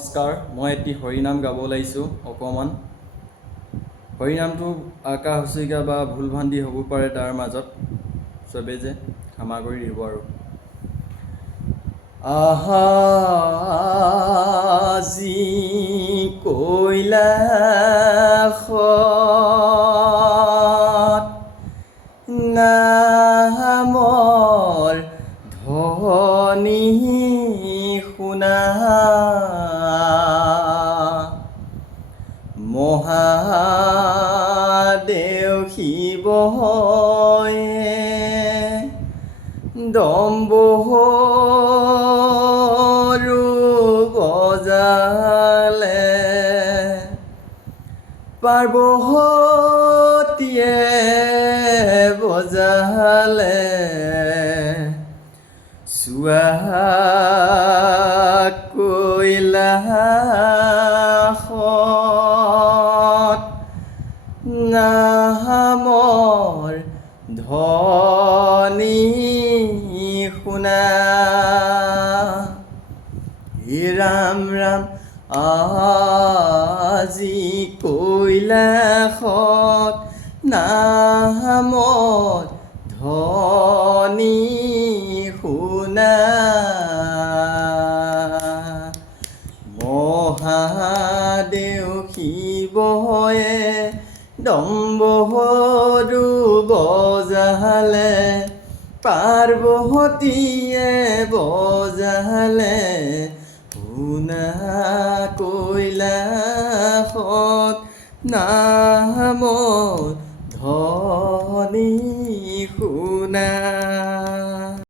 নমস্কাৰ, মই এটি হৰিনাম গাব ওলাইছোঁ অকণমান। হৰিনামটো আকা হচৰিকা বা ভুল ভ্ৰান্তি হ'ব পাৰে, তাৰ মাজত চবেই যে ক্ষমা কৰি দিব আৰু। আজি কৈলাসত নামৰ ধ্বনি শুনা মহাদেৱ শিৱয়ে ডম্বৰু বজালে, পাৰ্বতীয়ে বজালে, চোৱা কৈলাসত নামৰ ধ্বনি শুনা। হে ৰাম ৰাম আজি কৈলাসত নামৰ ধ্বনি শুনা, মহাদেৱ শিৱয়ে ডম্বৰু বজালে, পাৰ্বতীয়ে বজালে, শুনা কৈলাসত নামৰ